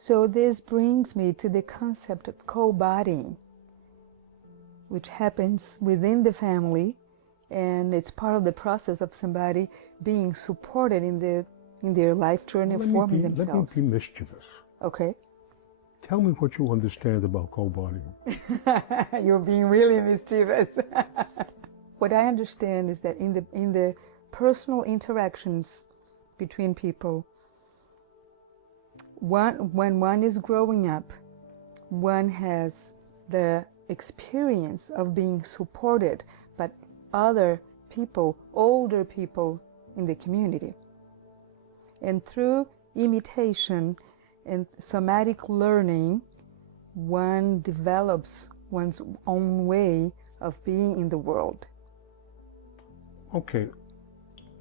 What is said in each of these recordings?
So this brings me to the concept of co-bodying, which happens within the family, and it's part of the process of somebody being supported in their life journey of forming themselves. Let me be mischievous. Okay. Tell me what you understand about co-bodying. You're being really mischievous. What I understand is that in the personal interactions between people, when one is growing up, one has the experience of being supported by other people, older people in the community. And through imitation and somatic learning, one develops one's own way of being in the world. Okay,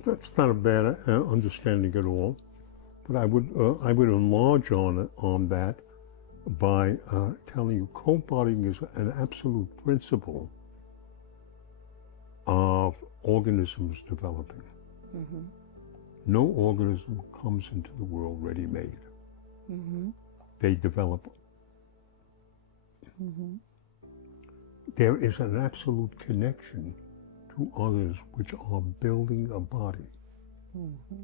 that's not a bad understanding at all, but I would enlarge on that by telling you co-bodying is an absolute principle of organisms developing. Mm-hmm. No organism comes into the world ready-made. Mm-hmm. They develop. Mm-hmm. There is an absolute connection to others which are building a body. Mm-hmm.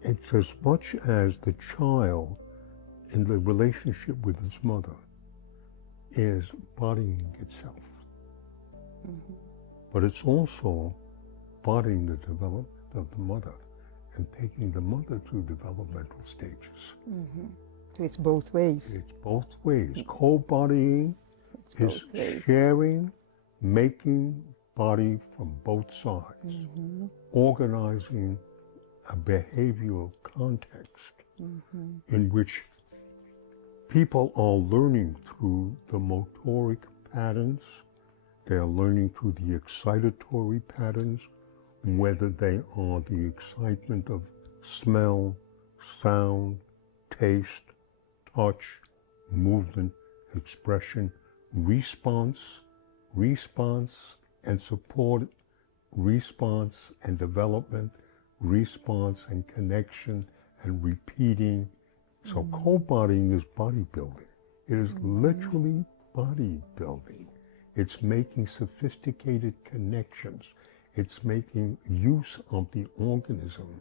It's as much as the child in the relationship with its mother is bodying itself. Mm-hmm. But it's also bodying the development of the mother and taking the mother through developmental stages. Mm-hmm. So it's both ways. It's both ways. Co-bodying is sharing, making body from both sides, mm-hmm. organizing a behavioral context mm-hmm. in which people are learning through the motoric patterns, they are learning through the excitatory patterns, whether they are the excitement of smell, sound, taste, touch, movement, expression, response and support, response and development, response and connection and repeating. So mm-hmm. co-bodying is bodybuilding. It is mm-hmm. literally bodybuilding. It's making sophisticated connections. It's making use of the organism,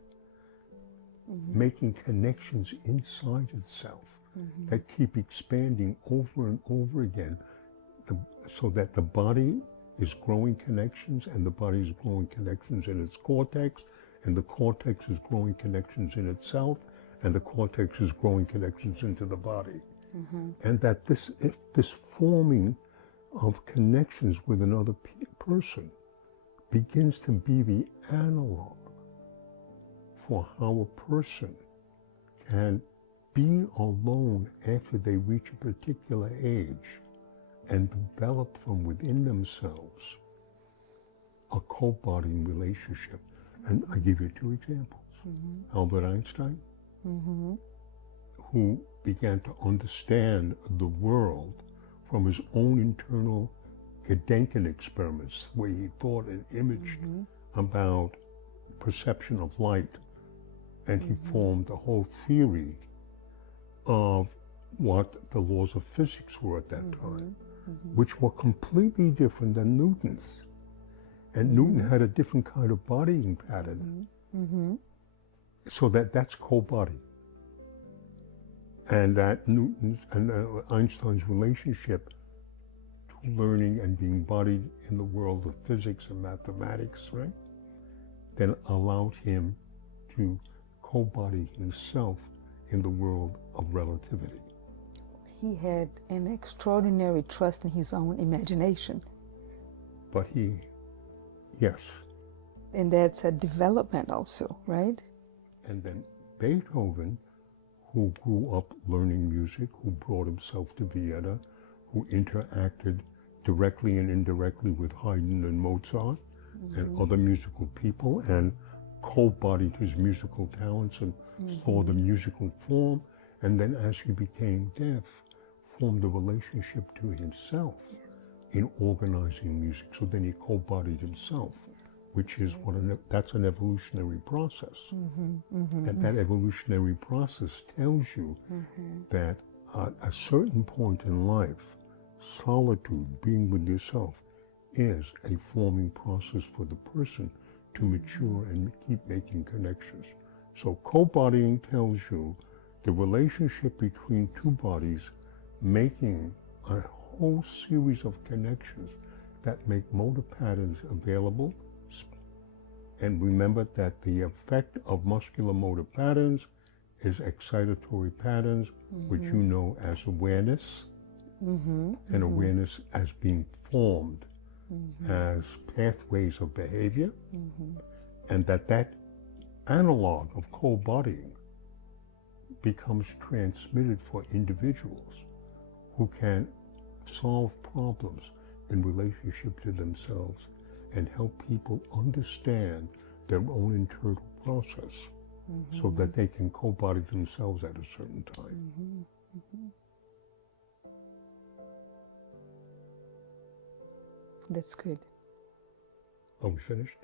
mm-hmm. making connections inside itself mm-hmm. that keep expanding over and over again, so that the body is growing connections, and the body is growing connections in its cortex, and the cortex is growing connections in itself, and the cortex is growing connections into the body. Mm-hmm. And that this forming of connections with another person begins to be the analog for how a person can be alone after they reach a particular age and develop from within themselves a co-bodying relationship. And I give you two examples. Mm-hmm. Albert Einstein, mm-hmm. who began to understand the world from his own internal Gedanken experiments, where he thought and imaged mm-hmm. about perception of light, and mm-hmm. he formed a whole theory of what the laws of physics were at that mm-hmm. time, mm-hmm. which were completely different than Newton's. And mm-hmm. Newton had a different kind of bodying pattern. Mm-hmm. So that's co-body. And that Newton's and Einstein's relationship to learning and being bodied in the world of physics and mathematics, right, then allowed him to co-body himself in the world of relativity. He had an extraordinary trust in his own imagination. But yes. And that's a development also, right? And then Beethoven, who grew up learning music, who brought himself to Vienna, who interacted directly and indirectly with Haydn and Mozart mm-hmm. and other musical people, and co-bodied his musical talents and mm-hmm. saw the musical form, and then as he became deaf, formed a relationship to himself in organizing music. So then he co-bodied himself which is that's an evolutionary process. That evolutionary process tells you that at a certain point in life, solitude, being with yourself, is a forming process for the person to mature and keep making connections. So co-bodying tells you the relationship between two bodies making a whole series of connections that make motor patterns available. And remember that the effect of muscular motor patterns is excitatory patterns, which you know as awareness, and awareness as being formed as pathways of behavior, and that analog of co-bodying becomes transmitted for individuals who can solve problems in relationship to themselves and help people understand their own internal process so that they can co-body themselves at a certain time. That's good. Are we finished?